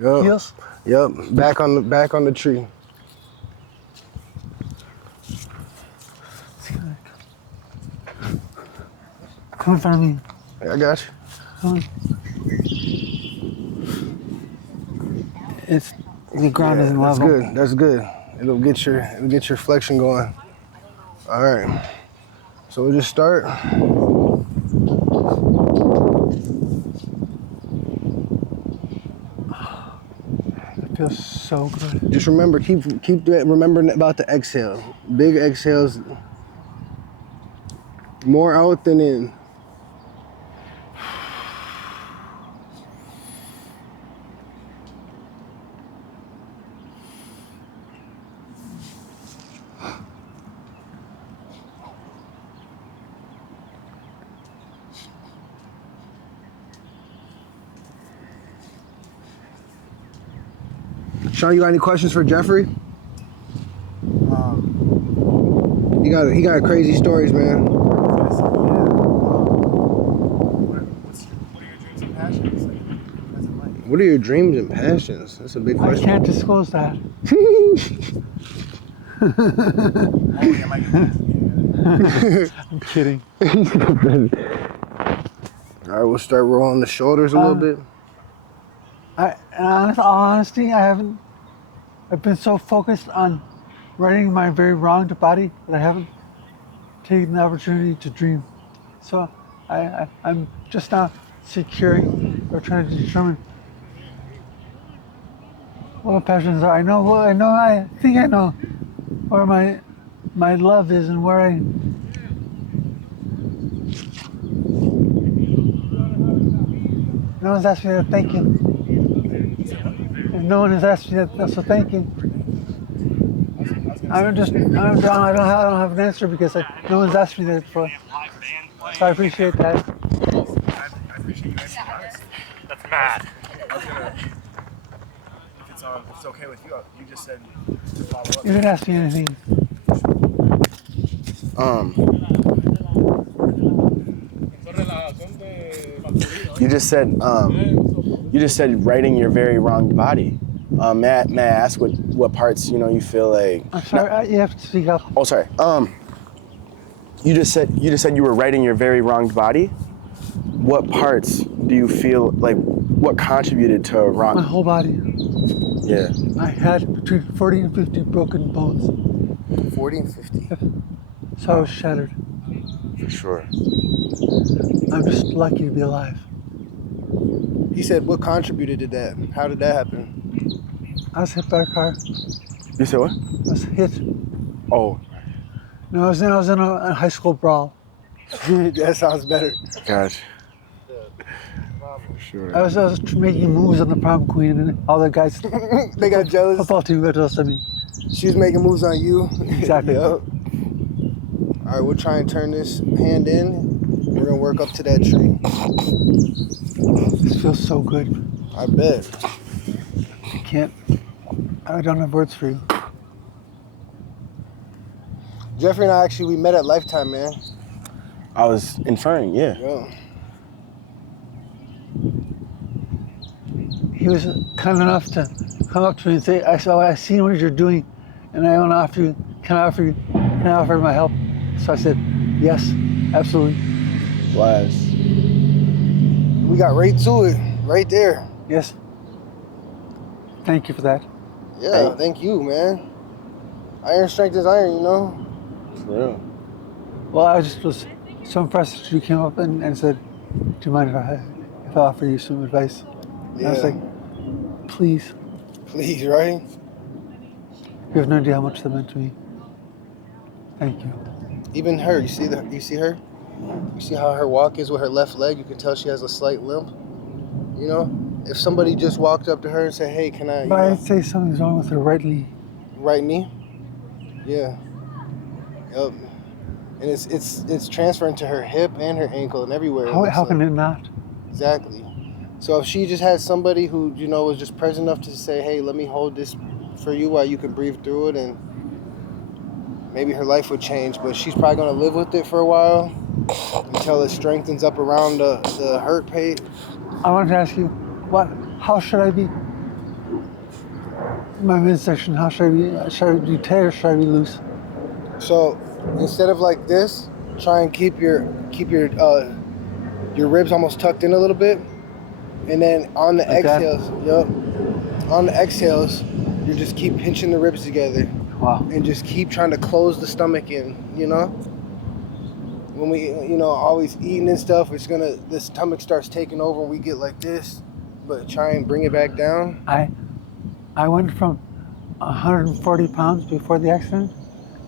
Yup. Heels? Yup. Back on the tree. Come in front of me. I got you. Come on. It's the ground isn't That's level. good. That's good. It'll get your flexion going. All right. So we'll just start. It feels so good. Just remember, remembering about the exhale. Big exhales. More out than in. Sean, you got any questions for Jeffrey? He got crazy stories, man. What are your dreams and passions? That's a big I question. can't disclose that. I'm kidding. All right, we'll start rolling the shoulders a little bit. In honest honesty, I've been so focused on righting my very wronged body that I haven't taken the opportunity to dream. So I'm just now securing or trying to determine what my passions are. I think I know where my love is and where I. No one's asked me that, thank you. If no one has asked me that, so thank you. I don't have an answer because no one's asked me that before. So I appreciate that. I appreciate you answering honest. That's mad. I was gonna, if it's okay with you, you just said to follow up. You didn't ask me anything. You just said writing your very wronged body. May I ask what parts you feel like? I'm sorry, you have to speak up. Oh, sorry. You just said you were writing your very wronged body. What parts do you feel like? What contributed to wrong? My whole body. Yeah. I had between 40 and 50 broken bones. 40 and 50. So I was shattered. For sure. I'm just lucky to be alive. He said, what contributed to that? How did that happen? I was hit by a car. You said what? I was hit. Oh. No, I was in a high school brawl. That sounds better. Gosh. For sure. I was making moves on the prom queen and all the guys. They got jealous. Football team got jealous of me. She was making moves on you. Exactly. Yep. All right, we'll try and turn this hand in. We're gonna work up to that tree. This feels so good. I bet. I don't have words for you. Jeffrey and I we met at Lifetime, man. I was inferring, yeah. Yeah. He was kind enough to come up to me and say, I seen what you're doing and I want to offer you, can I offer my help? So I said, yes, absolutely. Was. We got right to it, right there. Yes. Thank you for that. Yeah, thank you, man. Iron strength is iron, For real. Well, I just was so impressed that you came up and said, do you mind if I offer you some advice? And I was like, please. Please, right? You have no idea how much that meant to me. Thank you. Even her, you see her? You see how her walk is with her left leg? You can tell she has a slight limp. If somebody just walked up to her and said, hey, can I... But I'd say something's wrong with her right knee. Right knee? Yeah. Yep. And it's transferring to her hip and her ankle and everywhere. How can it not? Exactly. So if she just had somebody who, was just present enough to say, hey, let me hold this for you while you can breathe through it, and maybe her life would change. But she's probably going to live with it for a while until it strengthens up around the hurt page. I wanted to ask you, how should I be My midsection, how should I be? Should I be tight or should I be loose? So instead of like this, try and keep your ribs almost tucked in a little bit, and then on the Like that? exhales, on the exhales, you just keep pinching the ribs together Wow. and just keep trying to close the stomach in. You know, when we always eating and stuff, the stomach starts taking over and we get like this. But try and bring it back down. I went from 140 pounds before the accident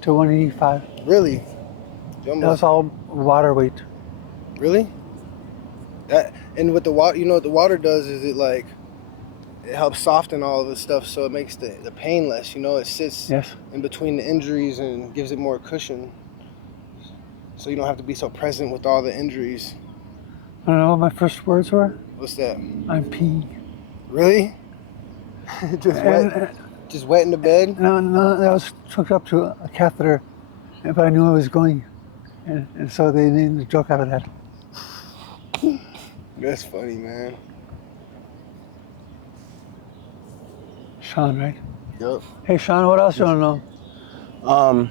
to 185. Really? That was all water weight. Really? That, and what the water, what the water does is it helps soften all of this stuff, so it makes the pain less. It sits Yes. in between the injuries and gives it more cushion, so you don't have to be so present with all the injuries. I don't know what my first words were. What's that? I'm peeing. Really? Just wet in the bed? No, I was hooked up to a catheter, but I knew I was going, and so they made a joke out of that. That's funny, man. Sean, right? Yep. Hey, Sean, what else you want to know?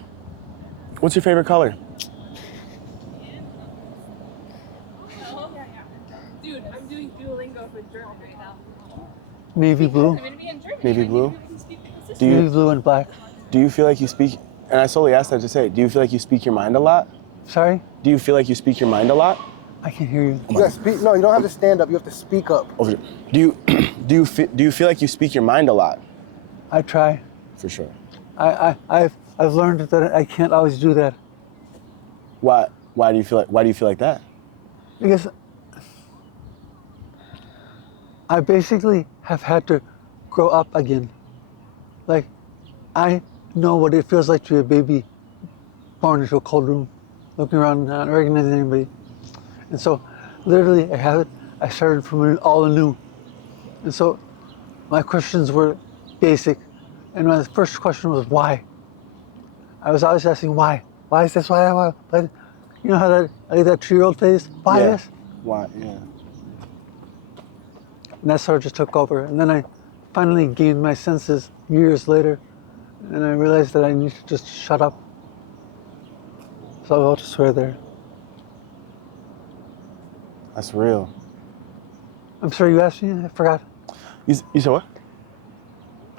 What's your favorite color? Dude, I'm doing Duolingo for German right now. Navy blue. I'm gonna be in Germany. Navy I need blue? people who can speak consistently. Do you Navy blue and black. do you feel like you speak? And I solely asked that to say, do you feel like you speak your mind a lot? Sorry, Do you feel like you speak your mind a lot? I can hear you. You gotta speak. No, you don't have to stand up. You have to speak up. Over here. Do you do you feel like you speak your mind a lot? I try. For sure. I've learned that I can't always do that Why do you feel like that? because I basically have had to grow up again. Like, I know what it feels like to be a baby born into a cold room, looking around, not recognizing anybody. And so, literally, I started from all anew. And so, my questions were basic. And my first question was, why? I was always asking, why? Why is this? Why? You know how that 2-year-old face? Why Yeah. this? Why? Yeah. And that sort of just took over. And then I finally gained my senses years later. And I realized that I need to just shut up. So I'll just swear there. That's real. I'm sorry, you asked me? I forgot. You said what?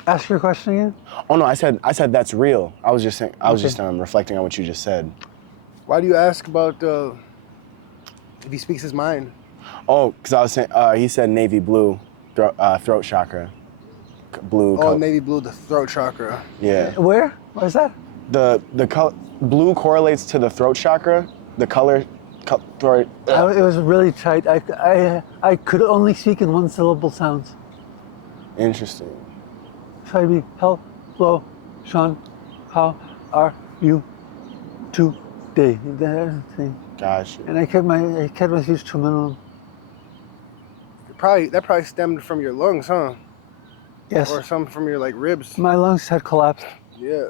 Ask your question again? Oh no, I said that's real. I was just saying. I was Okay. just reflecting on what you just said. Why do you ask about if he speaks his mind? Oh, because I was saying he said navy blue, throat chakra, blue. Oh, navy blue, the throat chakra. Yeah. Where? What is that? The color blue correlates to the throat chakra. The color throat. It was really tight. I could only speak in one-syllable sounds. Interesting. So I'd be, hello, Sean, how are you today? That thing. Gosh. And I kept my speech to a minimum. That probably stemmed from your lungs, huh? Yes. Or some from your ribs. My lungs had collapsed. Yeah.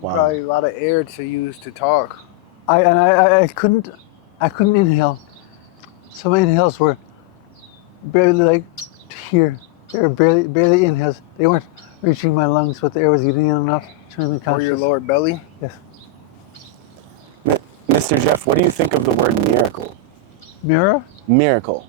Wow. Probably a lot of air to use to talk. I couldn't inhale. So my inhales were barely to here. They were barely inhales. They weren't reaching my lungs, but the air was getting in enough to make me Or conscious. your lower belly. Yes. Mr. Jeff, what do you think of the word miracle? Mirror? Miracle.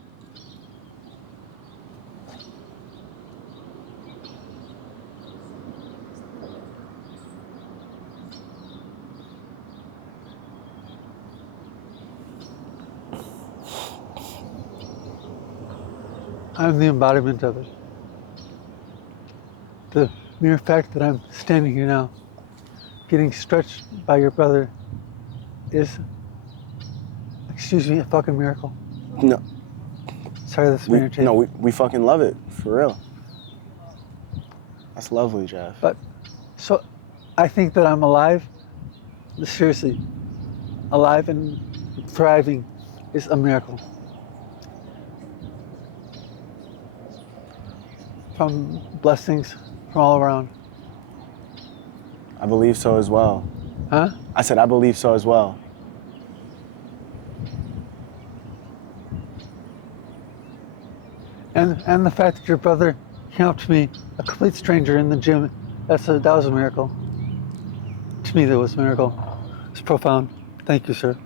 I'm the embodiment of it. The mere fact that I'm standing here now, getting stretched by your brother, is, excuse me, a fucking miracle. No. Sorry, that's being entertaining. We fucking love it for real. That's lovely, Jeff. But, so, I think that I'm alive. Seriously, alive and thriving is a miracle. From blessings from all around. I believe so as well. Huh? I said I believe so as well. And the fact that your brother came up to me, a complete stranger in the gym. That was a miracle. To me, that was a miracle. It's profound. Thank you, sir.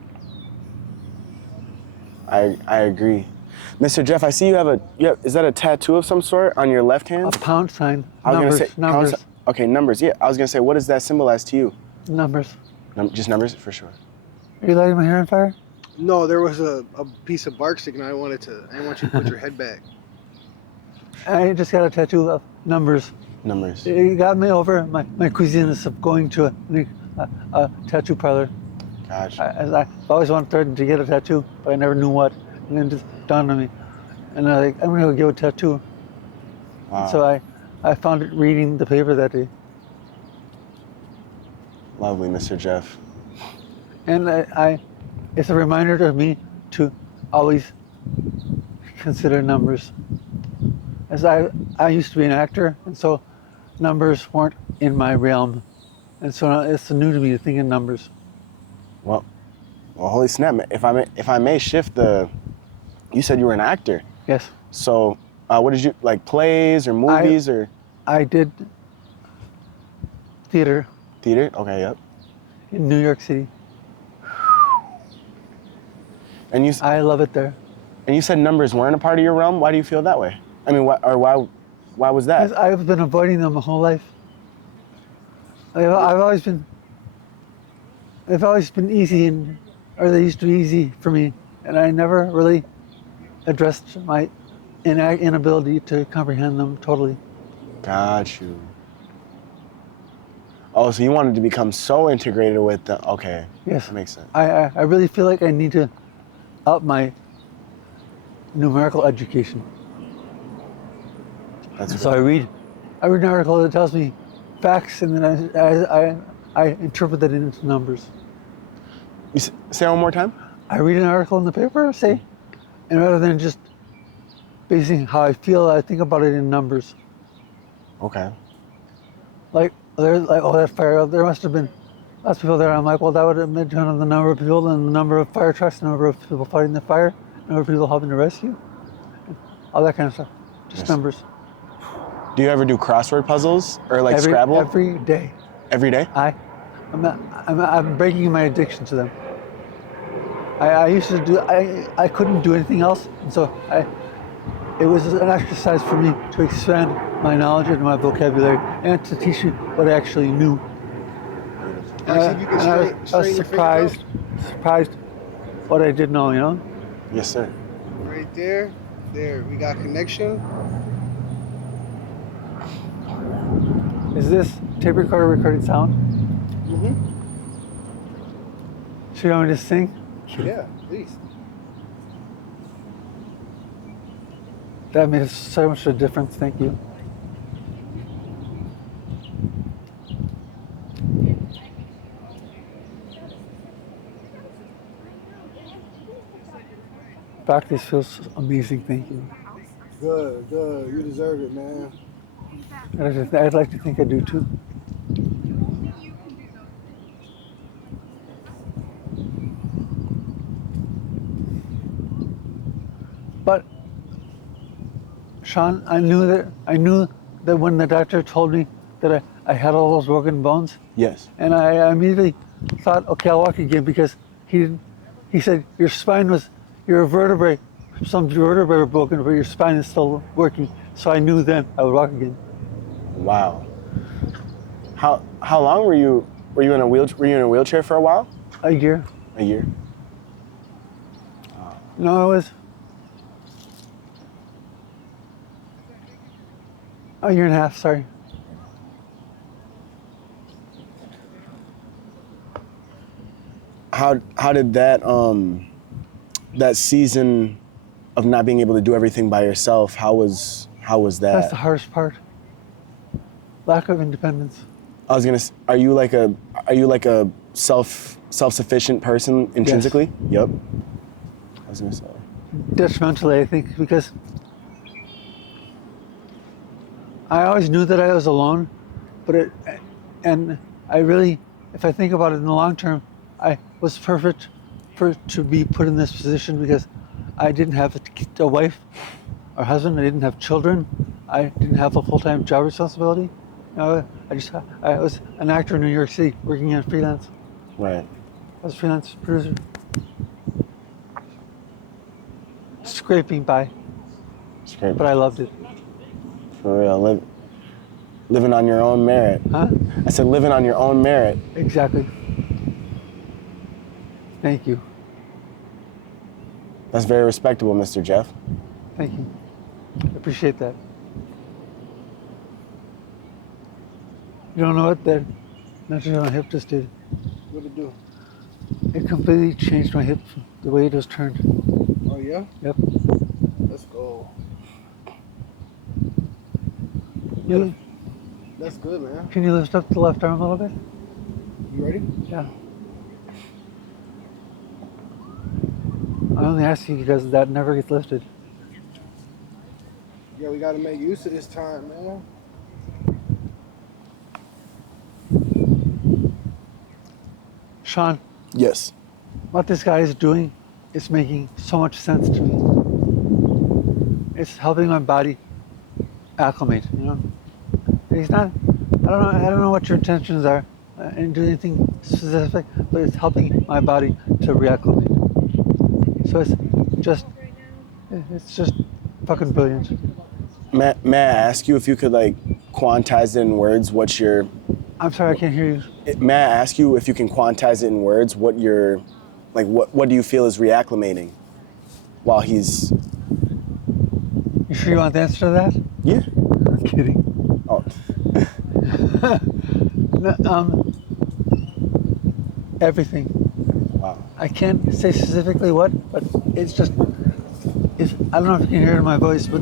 I agree. Mr. Jeff, I see you have is that a tattoo of some sort on your left A hand? pound sign. I was Numbers. gonna say, Numbers. Okay, numbers. Yeah, I was gonna say, what does that symbolize to you? Numbers. Just numbers, for sure. Are you lighting my hair on fire? No, there was a piece of bark stick, and I didn't want you to put your head back. I just got a tattoo of numbers. Numbers. It got me over my queasiness of going to a tattoo parlor. Gotcha. I've always wanted to get a tattoo, but I never knew what. And then it just dawned on me. And I'm going to go get a tattoo. Wow. So I found it reading the paper that day. Lovely, Mr. Jeff. And it's a reminder to me to always consider numbers. As I used to be an actor, and so numbers weren't in my realm. And so it's new to me to think in numbers. Well, holy snap! If I may shift you said you were an actor. Yes. So, what did you like? Plays or movies or I did theater theater? Okay, yep. in New York City. And you I love it there. said numbers weren't a part of your realm. Why do you feel that way? I mean, why was that? Because I've been avoiding them my whole life. I've always been easy, or they used to be easy for me, and I never really addressed my inability to comprehend them totally. Got you. Oh, so you wanted to become so integrated with them. Okay. Yes. That makes sense. I really feel like I need to up my numerical education. That's So I read an article that tells me facts, and then I interpret that into numbers. Say it one more time. I read an article in the paper, say, and rather than just basing how I feel, I think about it in numbers. Okay. Like, there's like, oh, that fire, there must have been lots of people there. I'm like, well, that would have been the number of people and the number of fire trucks, the number of people fighting the fire, the number of people helping to rescue, all that kind of stuff. Just Yes. numbers. Do you ever do crossword puzzles or like Scrabble? Every day. Every day? I'm breaking my addiction to them. I used to do, I couldn't do anything else, and so it was an exercise for me to expand my knowledge and my vocabulary and to teach me what I actually knew. Actually, you can And I was straighten your fingers surprised what I did know, you know? Yes, sir. out. Right there, we got connection. Is this tape recorder recording sound? Mm-hmm. Should you want me to sing? Yeah, please. That made so much of a difference, thank you. Back, this feels amazing, thank you. Good. You deserve it, man. I'd like to think I do too. But Sean, I knew that when the doctor told me that I had all those broken bones, Yes. and I immediately thought, okay, I'll walk again, because he said your vertebrae, some vertebrae were broken, but your spine is still working. So I knew then I would walk again. Wow. How long were you in a wheelchair for a while? A year. A year. No, it was a year and a half, sorry. How did that that season of not being able to do everything by yourself, how was That's that? the hardest part. Lack of independence. I was gonna. Are you like a self-sufficient person intrinsically? Yep. I was gonna say. Detrimentally, I think, because I always knew that I was alone, and I really, if I think about it in the long term, I was perfect to be put in this position because I didn't have a wife or husband, I didn't have children, I didn't have a full-time job responsibility. I was an actor in New York City working on freelance. Right. I was a freelance producer. Scraping by, It's great. but I loved it. For real. Living on your own merit. Huh? I said living on your own merit. Exactly. Thank you. That's very respectable, Mr. Jeff. Thank you. I appreciate that. You don't know what that nudging on my hip just did? What'd it do? It completely changed my hip, the way it was turned. Oh yeah? Yep. Let's go. You, That's good, man. can you lift up the left arm a little bit? You ready? Yeah. I only ask you because that never gets lifted. Yeah, we gotta make use of this time, man. Sean, Yes. what this guy is doing is making so much sense to me. It's helping my body acclimate, you know? He's not, I don't know what your intentions are and do anything specific, but it's helping my body to reacclimate. So it's just fucking brilliant. May I ask you if you could like quantize it in words what your I'm sorry, I can't hear you. May I ask you if you can quantize it in words what your like what do you feel is reacclimating while he's You sure you want the answer to that? Yeah. I'm kidding. Oh. No, everything. Wow. I can't say specifically what, but it's I don't know if you can hear it in my voice, but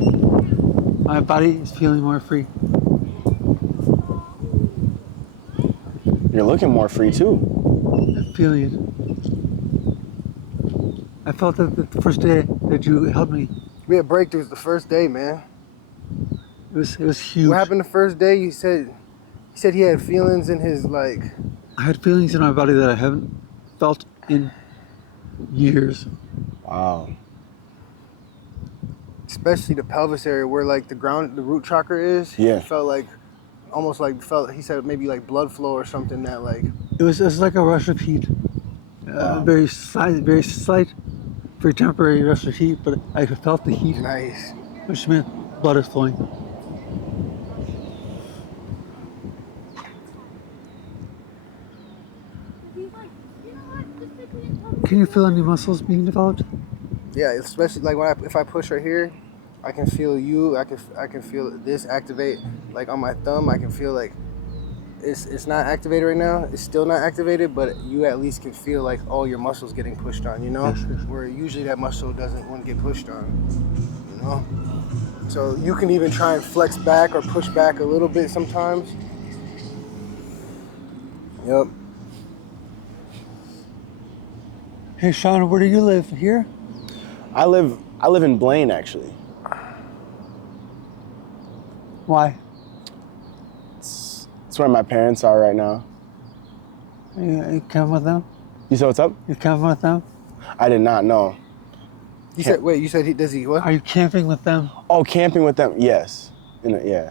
my body is feeling more free. You're looking more free too. I'm feeling it. I felt that the first day that you helped me, We had breakthroughs the first day, man. it was huge. What happened the first day? He said he had feelings in his like. I had feelings in my body that I haven't felt in years. Wow. Especially the pelvis area where like the root chakra is. Yeah. It felt like, almost like he said maybe like blood flow or something that like. It was like a rush of heat. Wow. Very slight, very temporary rush of heat, but I felt the heat, Nice. which meant blood is flowing. Can you feel any muscles being developed? Yeah, especially like if I push right here, I can feel you. I can feel this activate. Like on my thumb, I can feel like it's not activated right now. It's still not activated, but you at least can feel like all your muscles getting pushed on. You know, Yes, yes. where usually that muscle doesn't want to get pushed on. You know, so you can even try and flex back or push back a little bit sometimes. Yep. Hey Sean, where do you live? Here? I live in Blaine actually. Why? It's where my parents are right now. You come with them? You said what's up? You camping with them? I did not know. You said wait. You said does he what? Are you camping with them? Oh, camping with them? Yes. Yeah.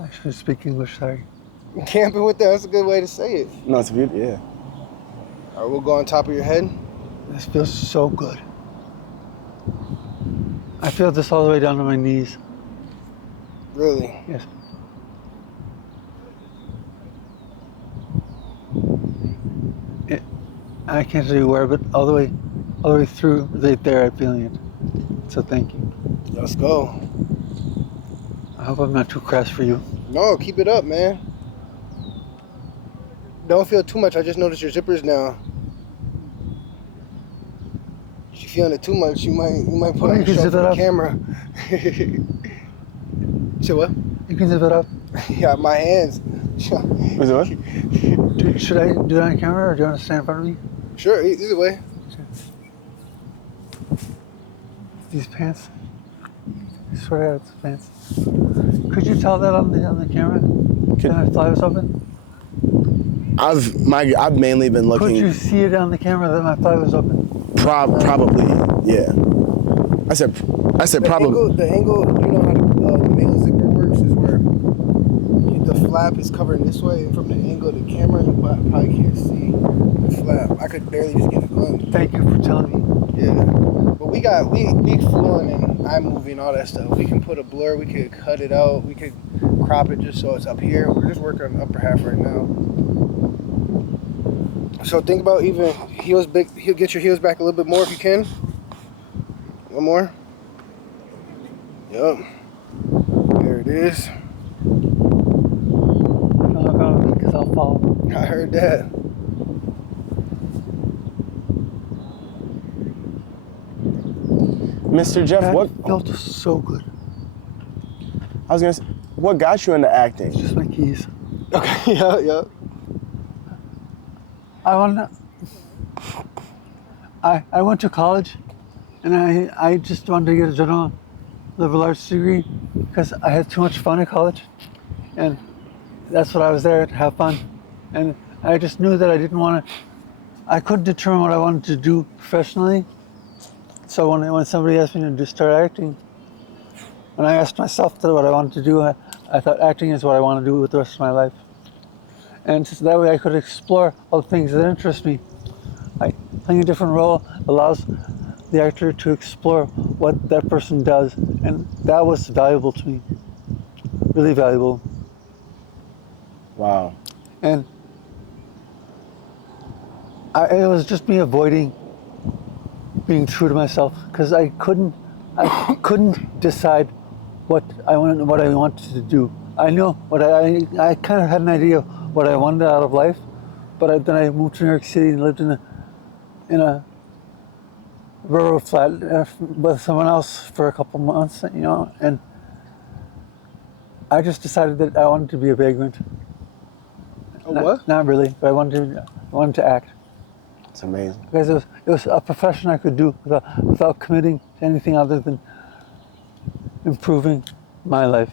I should speak English, sorry. Camping with them. That's a good way to say it. No, it's beautiful. Yeah. All right, we'll go on top of your head. This feels so good. I feel this all the way down to my knees. Really. Yes. I can't tell you where, but all the way through right there, I'm feeling it. So thank you. Let's go. I hope I'm not too crass for you. No, keep it up, man. Don't feel too much. I just noticed your zippers now. If you're feeling it too much, you might put Oh, on you can yourself zip for it the up. camera. So what? You can zip it up. Yeah, my hands. Was it what? Should I do that on camera or do you want to stand in front of me? Sure, either way. These pants. I swear to God, it's pants. Could you tell that on the camera? Can my fly was open? I've mainly been Could looking. you see it on the camera that my fly was open? Probably. Yeah. I said The probably. angle. You know how the male zipper works is where the flap is covering this way, and from the angle of the camera, you probably can't see the flap. I could barely just get a glimpse. Thank you for telling me. Yeah, but we fluent and iMovie and all that stuff. We can put a blur, we could cut it out, we could crop it just so it's up here. We're just working on the upper half right now. So think about even heels big. He'll get your heels back a little bit more if you can. One more. Yup. There it is. I'm not gonna because I'll fall. I heard that. Mr. Jeff, That what felt so good. I was gonna say, what got you into acting? Just my keys. Okay. Yeah. I went to college, and I just wanted to get a general liberal arts degree because I had too much fun at college, and that's what I was there to have fun, and I just knew that I didn't want to. I couldn't determine what I wanted to do professionally, so when somebody asked me to start acting, when I asked myself what I wanted to do, I thought acting is what I want to do with the rest of my life. And so that way I could explore all the things that interest me. Playing a different role allows the actor to explore what that person does, and that was valuable to me, really valuable. Wow. And it was just me avoiding being true to myself because I couldn't decide what I wanted to do. I know what I kind of had an idea of what I wanted out of life, but then I moved to New York City and lived in a rural flat with someone else for a couple months, and I just decided that I wanted to be a vagrant. What? Not really, but I wanted to act. It's amazing. Because it was a profession I could do without committing to anything other than improving my life.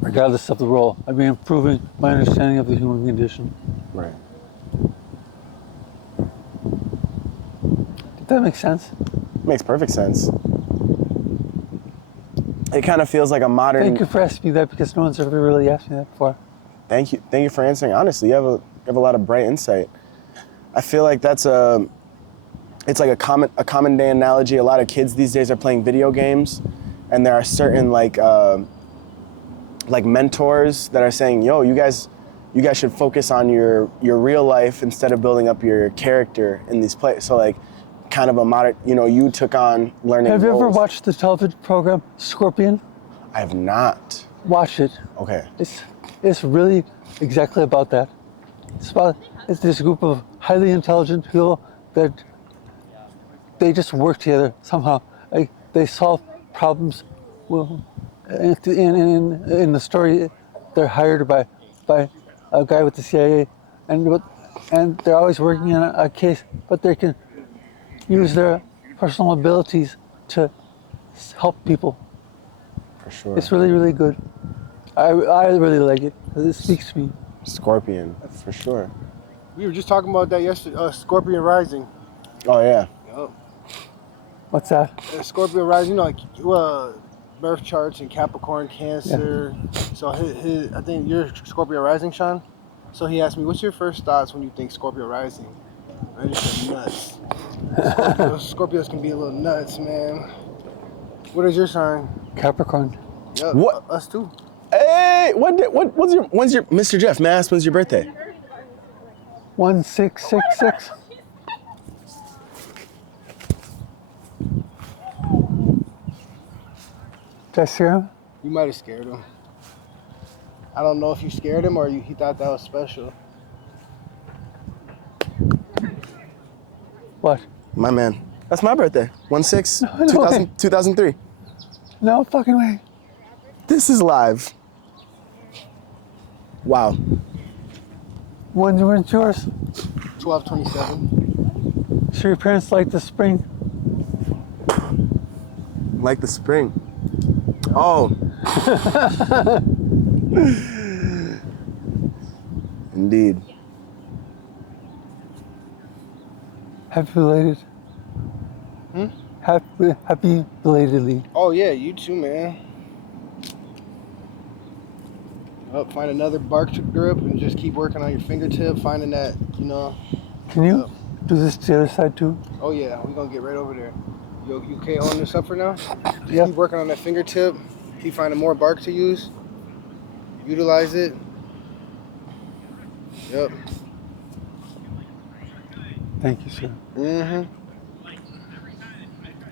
Regardless of the role, I'd be improving my understanding of the human condition. Right. Did that make sense? Makes perfect sense. It kind of feels like a modern. Thank you for asking me that because no one's ever really asked me that before. Thank you for answering. Honestly, you have a lot of bright insight. I feel like it's like a common day analogy. A lot of kids these days are playing video games, and there are certain like mentors that are saying, "Yo, you guys should focus on your real life instead of building up your character in these plays." So like, kind of a modern. You took on learning. Have you ever roles. watched the television program Scorpion? I have not. Watch it. Okay. It's really exactly about that. It's this group of highly intelligent people that they just work together somehow. They solve problems. Well, in the story, they're hired by a guy with the CIA, and they're always working on a case, but they can use their personal abilities to help people. For sure. It's really, really good. I really like it because it speaks to me. Scorpion, for sure. We were just talking about that yesterday. Scorpion Rising. Oh yeah. Yup. What's that? Scorpio Rising, birth charts and Capricorn, Cancer. So I think you're Scorpio Rising, Sean. So he asked me, "What's your first thoughts when you think Scorpio Rising?" I just said nuts. Scorpios can be a little nuts, man. What is your sign? Capricorn. Yep, What? Us too. Hey, when's your Mr. Jeff? May I ask when's your birthday? 1666. Did I scare him? You might have scared him. I don't know if you scared him or he thought that was special. What? My man. That's my birthday. 1/6, No 2000, way. 2003. No fucking way. This is live. Wow. When's yours? 12/27. So your parents like the spring? Like the spring. Oh. Indeed. Happy belated. happy belatedly. Oh yeah, you too, man. Up, find another bark to grip and just keep working on your fingertip, finding that, you know. Can you Up. do this to the other side too? Oh yeah, we're gonna get right over there. You okay holding this up for now? Just Yeah. keep working on that fingertip. Keep finding more bark to use. Utilize it. Yep. Thank you, sir. Mm-hmm.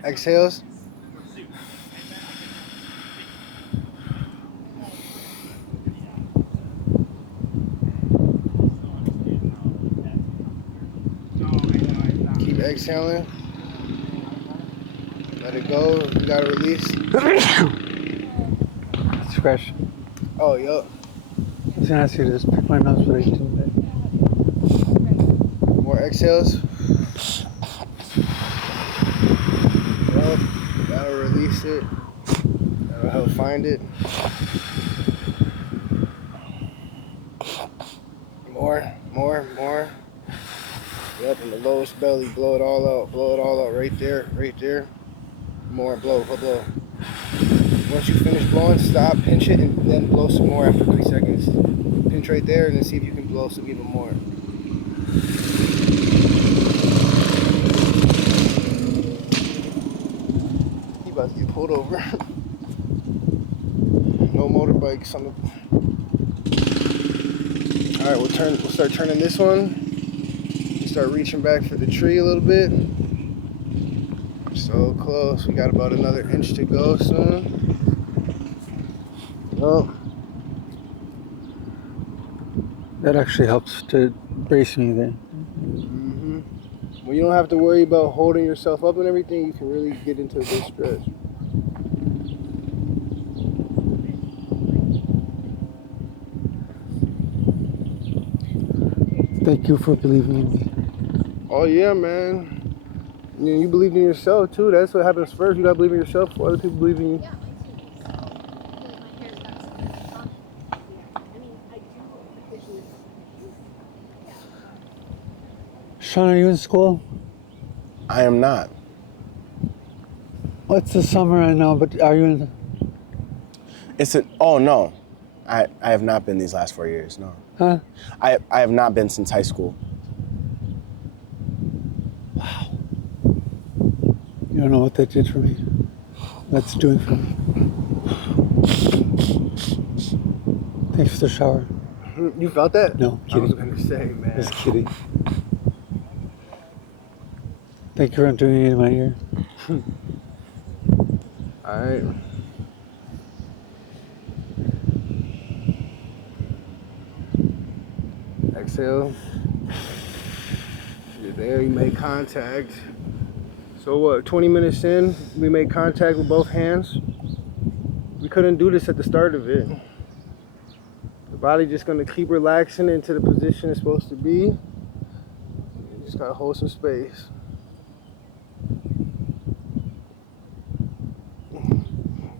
Exhales. Keep exhaling. Let it go. You gotta release. Scratch. Oh, yup. I was gonna ask you to just pick my nose, but I didn't. More exhales. Yup. That'll release it. That'll help find it. More. Yep, in the lowest belly. Blow it all out. Blow it all out. Right there. More. Blow. Once you finish blowing, stop, pinch it, and then blow some more after 3 seconds. Pinch right there, and then see if you can blow some even more. You about to get pulled over. No motorbikes on the. All right, we'll start turning this one. We start reaching back for the tree a little bit. So close. We got about another inch to go soon. Oh, That actually helps to brace me then. When you don't have to worry about holding yourself up and everything, you can really get into a good stretch. Thank you for believing in me. Oh yeah, man. You believe in yourself too. That's what happens first. You gotta believe in yourself before other people believe in you. Yeah, mine too. So, I feel like my hair's not so I mean, I do appreciate it. Sean, are you in school? I am not. Well, it's the summer, I know, but are you in? Oh no, I have not been these last 4 years. No, Huh? I have not been since high school. You don't know what that did for me. That's doing for me. Thanks for the shower. You felt that? No, I was kidding. gonna say, man. Just kidding. Thank you for doing it in my ear. All right. Exhale. You're there. You make contact. So what? 20 minutes in, we made contact with both hands. We couldn't do this at the start of it. The body just gonna keep relaxing into the position it's supposed to be. You just gotta hold some space.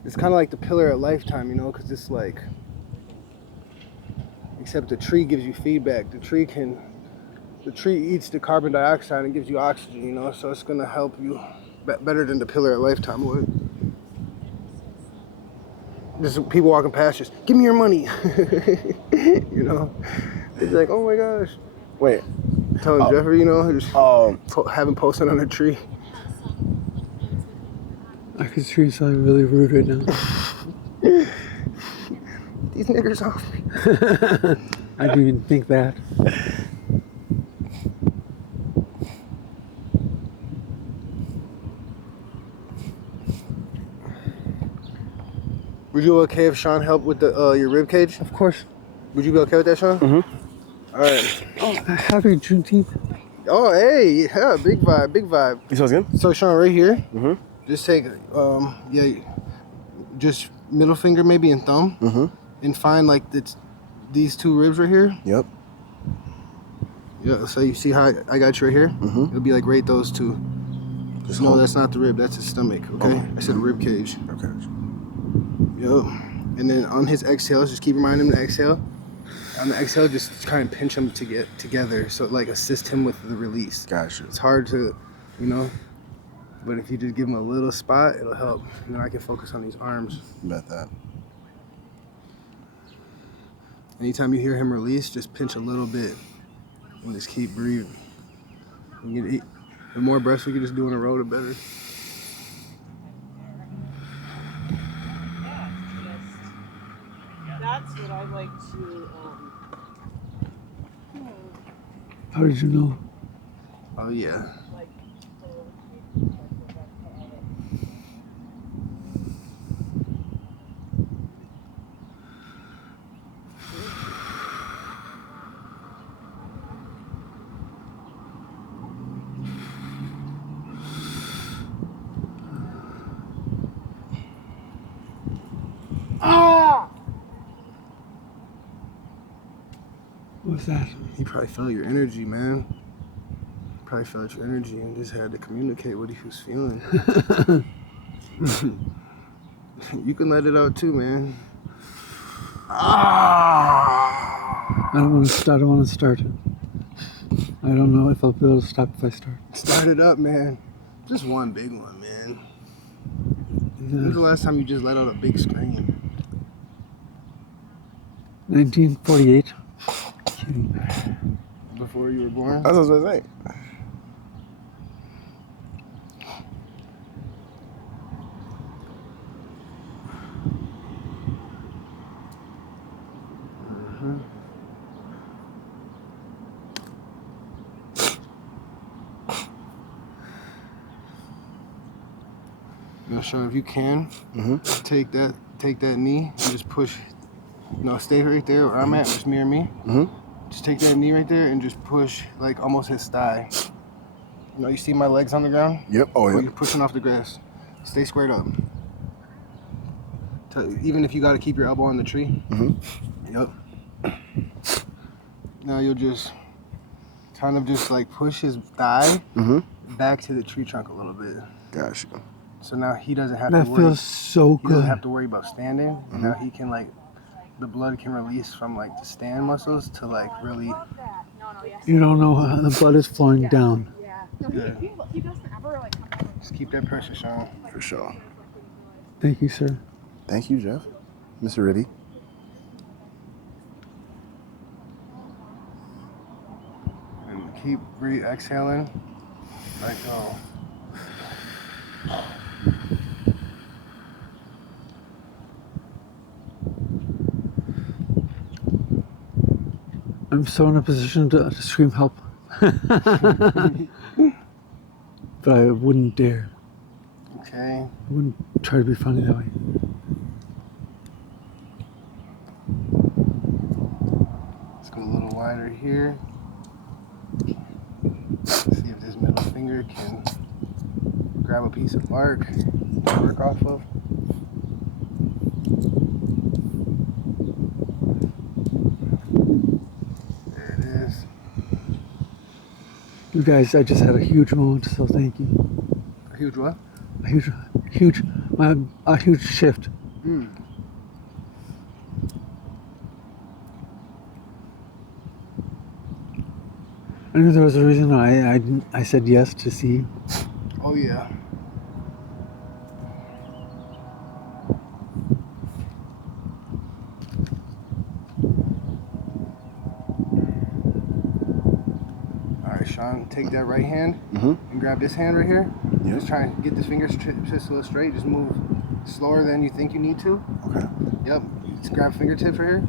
It's kind of like the pillar at Lifetime, you know, because it's like, except the tree gives you feedback. The tree eats the carbon dioxide and gives you oxygen, you know, so it's gonna help you better than the pillar at Lifetime would. Just people walking past, just give me your money, you know. It's like, oh my gosh. Wait. Telling Jeffrey, you know, just Oh, having posted on a tree. I could see something really rude right now. These niggers off me. I didn't even think that. Would you be okay if Sean helped with the your rib cage? Of course. Would you be okay with that, Sean? Mhm. All right. Happy Juneteenth. Oh, hey, yeah, big vibe. you feels good? So Sean, right here, Mhm. just take, just middle finger maybe and thumb, Mhm. and find like these two ribs right here. Yep. Yeah. So you see how I got you right here? Mhm. It'll be like right those two. Just No, hold. that's not the rib. That's his stomach. Okay. Okay. I said rib cage. Okay. Yep. And then on his exhales, just keep reminding him to exhale. On the exhale, just try and pinch him to get together, so like assist him with the release. Gotcha. It's hard to, you know. But if you just give him a little spot, it'll help. And then I can focus on these arms. Bet that. Anytime you hear him release, just pinch a little bit and just keep breathing. The more breaths we can just do in a row, the better. That's what I like to. How did you know? Oh yeah. Like. What's that? He probably felt your energy, man. Probably felt your energy and just had to communicate what he was feeling. You can let it out too, man. I don't want to start. I don't want to start. I don't know if I'll be able to stop if I start. Start it up, man. Just one big one, man. When was the last time you just let out a big scream? 1948. Kidding. Before you were born? That's what I was gonna say. Now, Sean, if you can, take that knee and just push. No, stay right there where I'm at. Just mirror me. Just take that knee right there and just push like almost his thigh. You know, you see my legs on the ground? Yep. Oh, Or yeah. you're pushing off the grass. Stay squared up. Even if you got to keep your elbow on the tree. Yep. Now you'll just kind of just like push his thigh back to the tree trunk a little bit. Gosh. So now he doesn't have That to worry. feels so He doesn't good. have to worry about standing. And now he can like, the blood can release from like the stand muscles to like really. No, yes. You don't know how the blood is flowing down. Yeah. No, Good. he doesn't ever like come out. Just keep that pressure, Sean. For sure. Thank you, sir. Thank you, Jeff. Mr. Riddy. And keep exhaling. Let go. I'm so in a position to scream help. But I wouldn't dare. Okay. I wouldn't try to be funny that way. Let's go a little wider here. See if this middle finger can grab a piece of bark to work off of. There it is. You guys, I just had a huge moment, so thank you. A huge what? A huge shift. I knew there was a reason I said yes to see you. Oh yeah. All right, Sean, take that right hand and grab this hand right here. Yep. Just try and get this finger just a little straight. Just move slower than you think you need to. Okay. Yep. Just grab fingertips right here.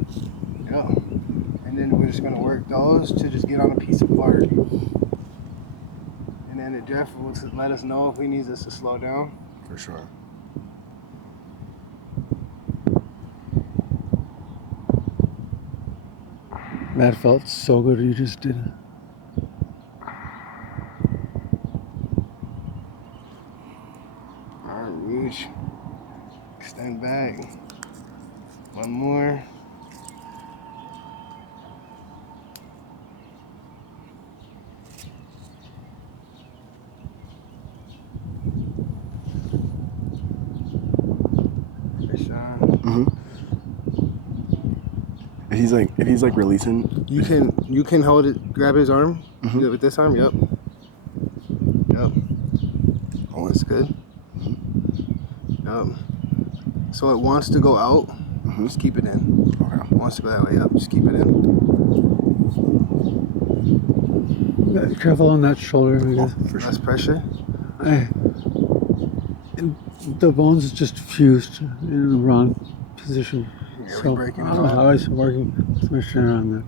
Yep. And then we're just gonna work those to just get on a piece of bark. And then Jeff will let us know if he needs us to slow down. For sure. That felt so good. You just did it. All right, reach. Extend back. One more. Okay, Sean. If he's like releasing. You can hold it. Grab his arm. With this arm. Yep. Yep. Oh, that's good. Yup. So it wants to go out. Just keep it in. Okay. It wants to go that way up. Just keep it in. Be careful on that shoulder, because For sure. Less pressure. and the bones is just fused in the wrong position. Yeah, So we're breaking I it was off. always working with my chin on that.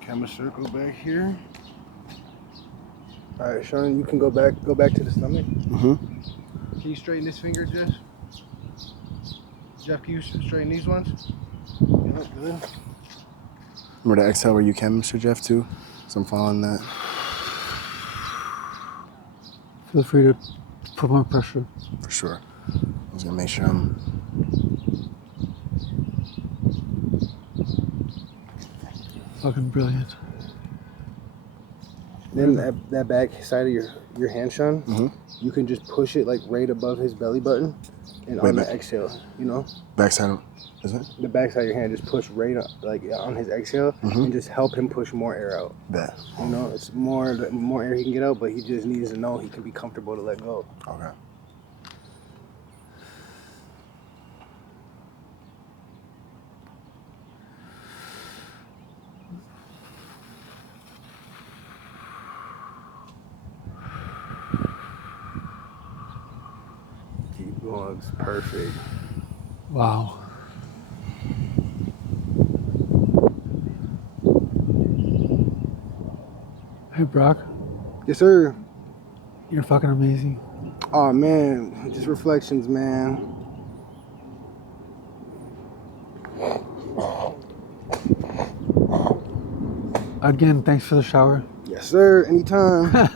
Camera circle back here. All right, Sean, you can go back to the stomach. Mm-hmm. Can you straighten this finger, Jeff? Jeff, can you straighten these ones? Good. Remember to exhale where you can, Mr. Jeff, too? So I'm following that. Feel free to put more pressure. For sure. I was gonna make sure I'm. Fucking brilliant. Then that back side of your hand, Sean, Mhm. you can just push it like right above his belly button, and Wait a on the minute. exhale, you know, Backside of. Is it? the back side of your hand, just push right on his exhale, and just help him push more air out. Bet. You know, it's more air he can get out, but he just needs to know he can be comfortable to let go. Okay. Keep going, it's perfect. Wow. Hey Brock, Yes, sir. you're fucking amazing. Oh man, just reflections, man. Again, thanks for the shower. Yes, sir. Anytime.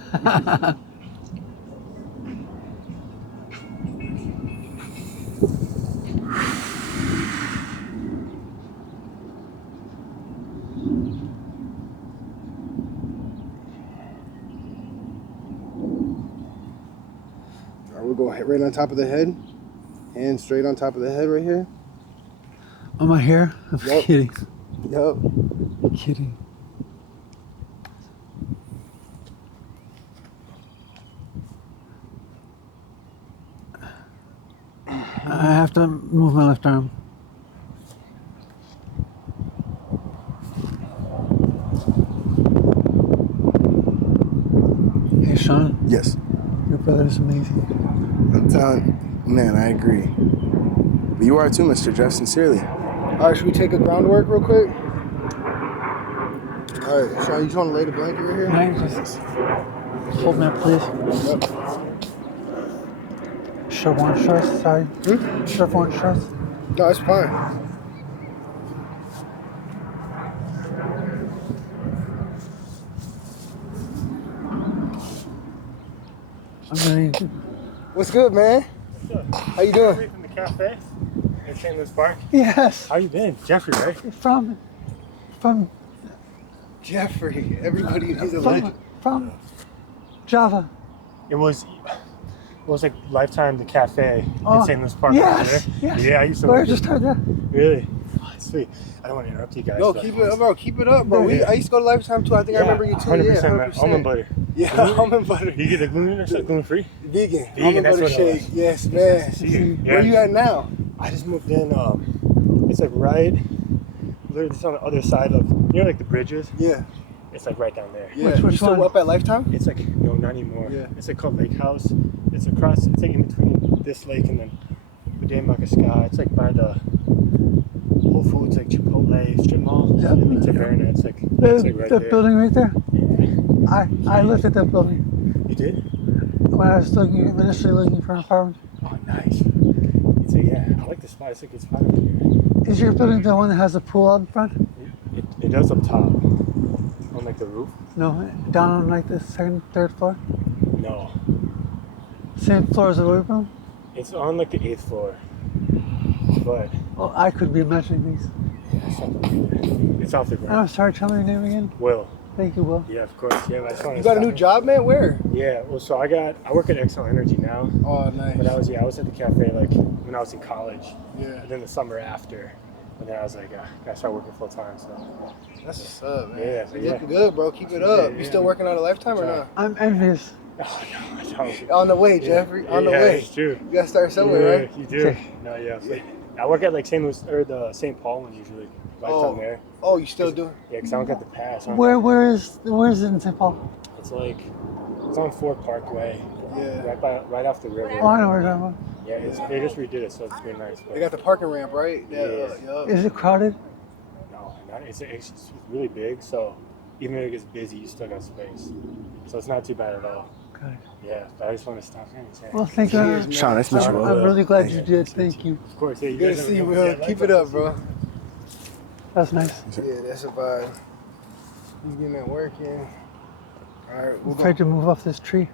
All right, we'll go right on top of the head. Hand straight on top of the head right here. On my hair? I'm Yep. kidding. Yup. I'm kidding. I have to move my left arm. Hey Sean, Yes. your brother is amazing. I'm telling. Man, I agree. But you are too, Mr. Jeff. Sincerely. All right, should we take a groundwork real quick? All right, Sean, you just want to lay the blanket right here? Can I just hold that, please? Yep. Should have worn shorts, sorry. Should have worn shorts. No, it's fine. I'm gonna need to. What's good, man? How you doing? From the cafe in St. Louis Park. Yes, How you been? Jeffrey, right? from Jeffrey. Everybody needs a legend. from Java. It was like Lifetime the cafe Oh, in St. Louis Park. yes, over there. yes. Yeah, I used to Where I work just heard that. Really? Oh, it's sweet. I don't want to interrupt you guys. No, but- keep it up, bro. Keep it up, bro. Yeah. I used to go to Lifetime too. I think I remember you too. 100%, Yeah, man. Almond butter. Yeah, almond butter. You get the gluten or something gluten free? Vegan. Vegan, Almond that's butter what it shake. was. Yes, man. See, Where you at now? I just moved in. It's like right, literally just on the other side of, you know, like the bridges. Yeah. It's like right down there. Yeah. Which you still one? up at Lifetime? It's like, no, not anymore. Yeah. It's like called Lake House. It's across, it's like in between this lake and then Uday It's like by the Whole Foods, like Chipotle strip mall. Yeah. It's like very nice. It's like right The there. building right there. Yeah. I looked at that building You did? when I was initially looking for an apartment. Oh, nice. It's a, yeah, I like the spot. It's a good spot over here. Is your building the one that has a pool out in front? It does up top. On like the roof? No, down on like the second, third floor. No. Same floor as the other building. It's on like the 8th floor. But Oh, I could be imagining these. yeah, something. It's off the I'm ground. sorry, tell me your name again. Will. Thank you, Will. Yeah, of course. Yeah, I just wanted You to got a stop new in. job, man? Where? Yeah, well, so I work at Excel Energy now. Oh, nice. But I was at the cafe like when I was in college, Yeah. and then the summer after. But then I was like, gotta start working full time. So That's what's up, man. Yeah, You yeah. looking good, bro. Keep it up. You Yeah. still working on a Lifetime or Try. not? I'm envious. oh no, I don't. On the way, Jeffrey. On the yeah, way. it's true. You gotta start somewhere, right? You do. No, yeah. So I work at like St. Louis or the St. Paul one usually. Lifetime there. Oh, you still doing? Yeah, because I don't get the pass. Where is it in St. Paul? It's like it's on Fort Parkway. Yeah. Right off the river. Oh, I know where you're talking Yeah, they just redid it, so it's been nice. But They got the parking ramp, right? Yeah. about. Is it crowded? no, it's really big. So even if it gets busy, you still got space. So it's not too bad at all. Good. Yeah, but I just want to stop here and say. Well, thank you. Cheers, man. Sean, nice to meet you. I'm really glad Thank you you. did. Thank you. Of course, yeah. You Good to guys see you, ever- Will. yeah, Keep it up, bro. That's nice. Yeah, that's a vibe. He's getting that work in. All right, we'll I'm go. afraid to move off this tree.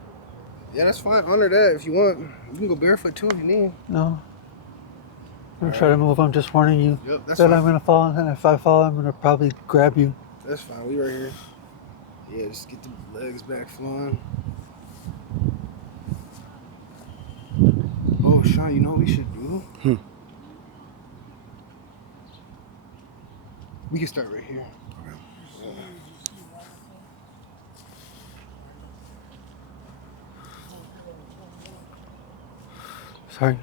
Yeah, that's fine. Honor that if you want. You can go barefoot too if you need. No. I'm gonna try to move. I'm just warning you Yep, that's that fine. I'm gonna fall, and if I fall, I'm gonna probably grab you. That's fine. We right here. Yeah, just get the legs back flowing. Oh, Sean, you know what we should do? We can start right here. Sorry.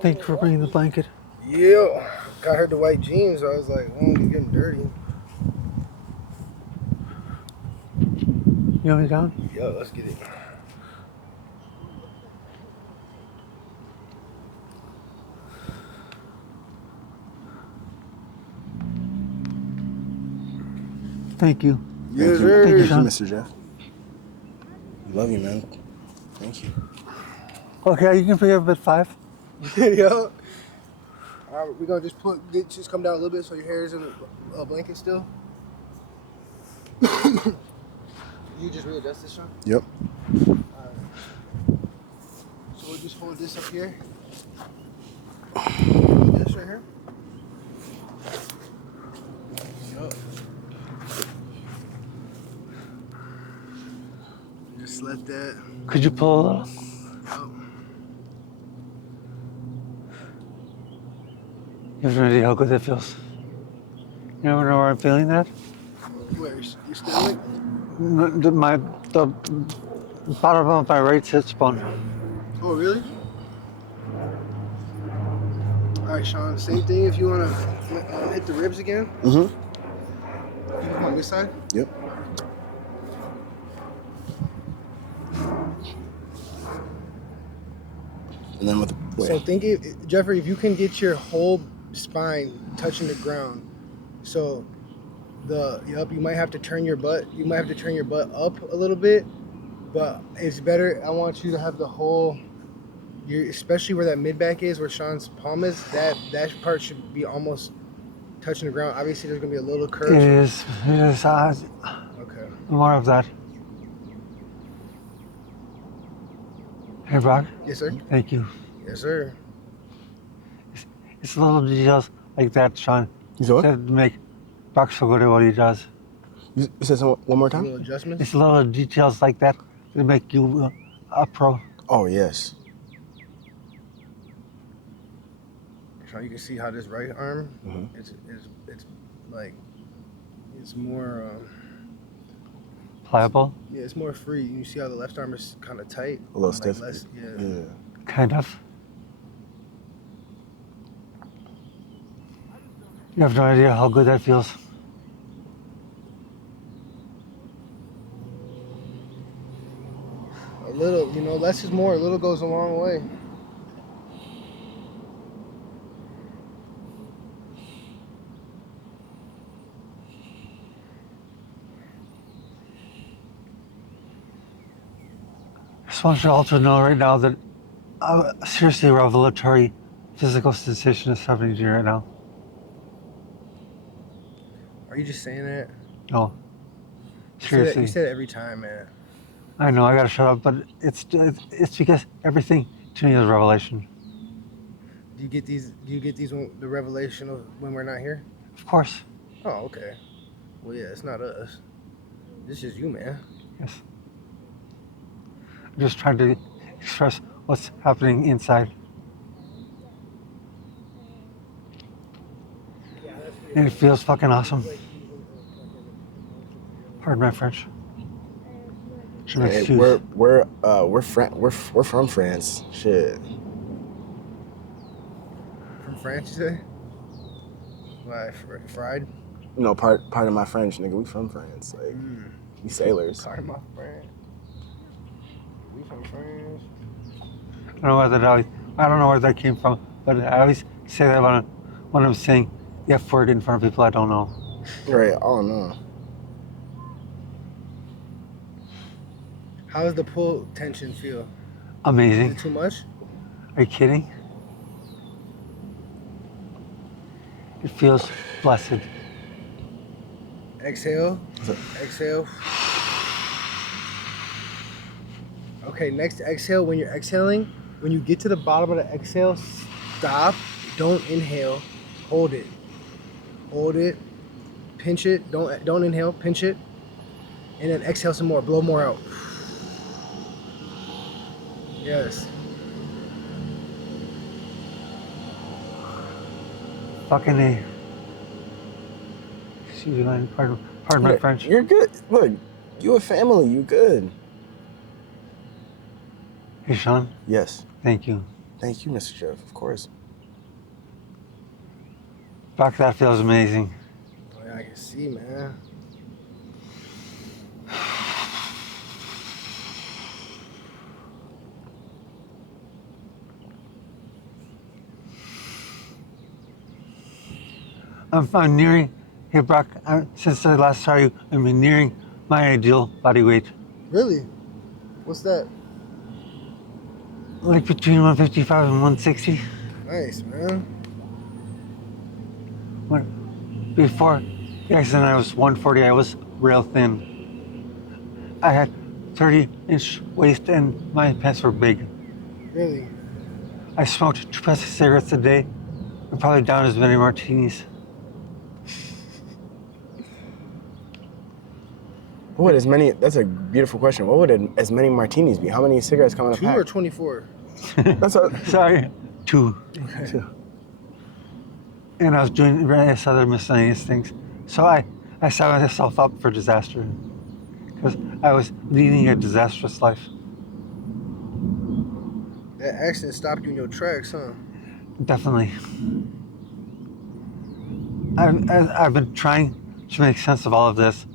Thank you for bringing the blanket. Yeah. I heard the white jeans. I was like, oh, he's getting dirty. You want me down? Yo, let's get it. Thank you. Yes, Thank you. sir. Thank you, Thank Sean. you, Mr. Jeff. Love you, man. Thank you. Okay, you can pick up at 5. Yo. All right, we're gonna just just come down a little bit so your hair is in a blanket still. You just readjust this, Sean? Yep. So we'll just hold this up here. This right here. Yup. Just let that. Could you pull a little? Yup. You have no idea how good that feels. You ever know where I'm feeling that? Where you stomach? The bottom of my right sit bone. Oh, really? All right, Sean. Same thing. If you wanna hit the ribs again. Mm-hmm. On this side. Yep. And then with the So think, Jeffrey, if you can get your whole spine touching the ground, so you might have to turn your butt. You might have to turn your butt up a little bit, but it's better. I want you to have the whole. Especially where that mid back is, where Sean's palm is. That part should be almost touching the ground. Obviously, there's gonna be a little curve. It is. Okay. More of that. Hey, Brock. Yes, sir. Thank you. Yes, sir. It's little details like that, Sean, You said what? that make Brock so good at what he does. You said some, one more time? Little adjustments. It's little details like that that make you a pro. Oh, yes. Sean, you can see how this right arm, Mhm. it's like, it's more. Pliable, Yeah, it's more free. You see how the left arm is kind of tight? A little Like stiff. less, yeah. Yeah. kind of. You have no idea how good that feels. A little, less is more. A little goes a long way. I just want you all to know right now that a seriously revelatory physical sensation is happening to you right now. Are you just saying that? No. You Seriously. say that every time, man. I know, I gotta shut up, but it's because everything to me is revelation. Do you get these the revelation of when we're not here? Of course. Oh, okay. Well, yeah, it's not us. This is you, man. Yes. I'm just trying to express what's happening inside. And it feels fucking awesome. Pardon my French. Je Hey, m'excuse. we're from France. Shit. From France, you say? Why, fried? No, pardon my French, nigga. We from France. Like, we sailors. Pardon my friend. We from France. I don't know where that came from, but I always say that when I'm saying the F word in front of people I don't know. Right. Oh no. How does the pull tension feel? Is Amazing. it too much? Are you kidding? It feels blessed. Exhale. Exhale. Okay, next exhale. When you're exhaling, when you get to the bottom of the exhale, stop. Don't inhale. Hold it. Hold it. Pinch it. Don't inhale. Pinch it. And then exhale some more. Blow more out. Yes. Fucking A. Excuse me, pardon my French. You're good. Look, you a family. You good. Hey, Sean, Yes. thank you. Thank you, Mr. Jeff. Of course. Fuck, that feels amazing. Oh, yeah, I can see, man. I'm nearing, hey Brock, since I last saw you, I'm nearing my ideal body weight. Really? What's that? Like between 155 and 160. Nice, man. Before the accident, I was 140. I was real thin. I had 30-inch waist and my pants were big. Really? I smoked 2 packs of cigarettes a day and probably down as many martinis. What would as many? That's a beautiful question. What would as many martinis be? How many cigarettes come in a 2 pack? or 24? That's a. Sorry, 2. Okay. And I was doing various other miscellaneous things. So I set myself up for disaster because I was leading a disastrous life. That accident stopped you in your tracks, huh? Definitely. I've been trying to make sense of all of this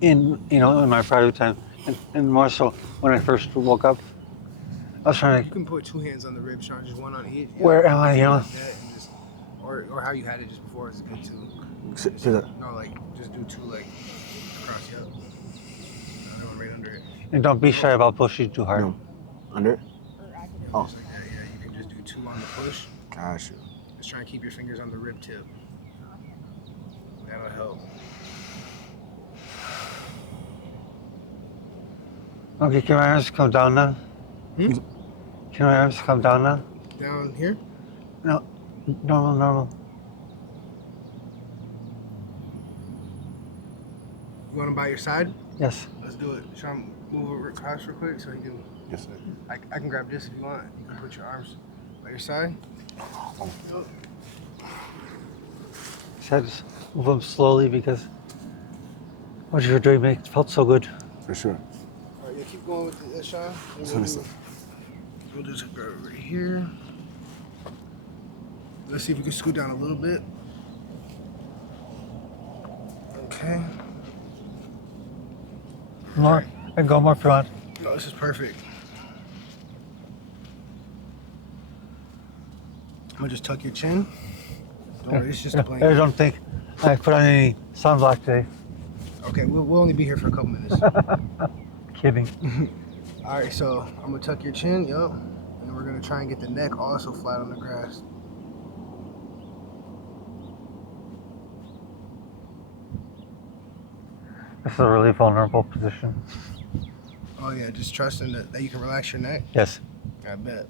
in my private time, and more so when I first woke up. I was trying You can put 2 hands on the rib, Sean, just one on each. Yeah. Where am I, you know? Like that and just, or how you had it just before is good too. Just, no, like just do 2 like across, yeah. Another one right under it. And don't be shy about pushing too hard. No. Under it? Oh. Just like that, yeah. You can just do 2 on the push. Gosh. Just try and keep your fingers on the rib tip. That'll help. Okay, can my arms come down now? Hmm? Can my arms come down now? Down here? No, normal. You want them by your side? Yes. Let's do it. Sean, move over across real quick so you can. Yes. I can grab this if you want. You can put your arms by your side. So I just move them slowly because what you were doing felt so good. For sure. All right, yeah, keep going with this, Sean. And Listen. we'll just go right here. Let's see if we can scoot down a little bit. Okay. More. I can go more if you want. No, this is perfect. I'm gonna just tuck your chin. Don't worry, it's just a I blanket. don't think I put on any sunblock today. Okay, we'll only be here for a couple minutes. Kidding. All right, so I'm gonna tuck your chin, yup, and we're gonna try and get the neck also flat on the grass. This is a really vulnerable position. Oh yeah, just trusting that you can relax your neck. Yes. I bet.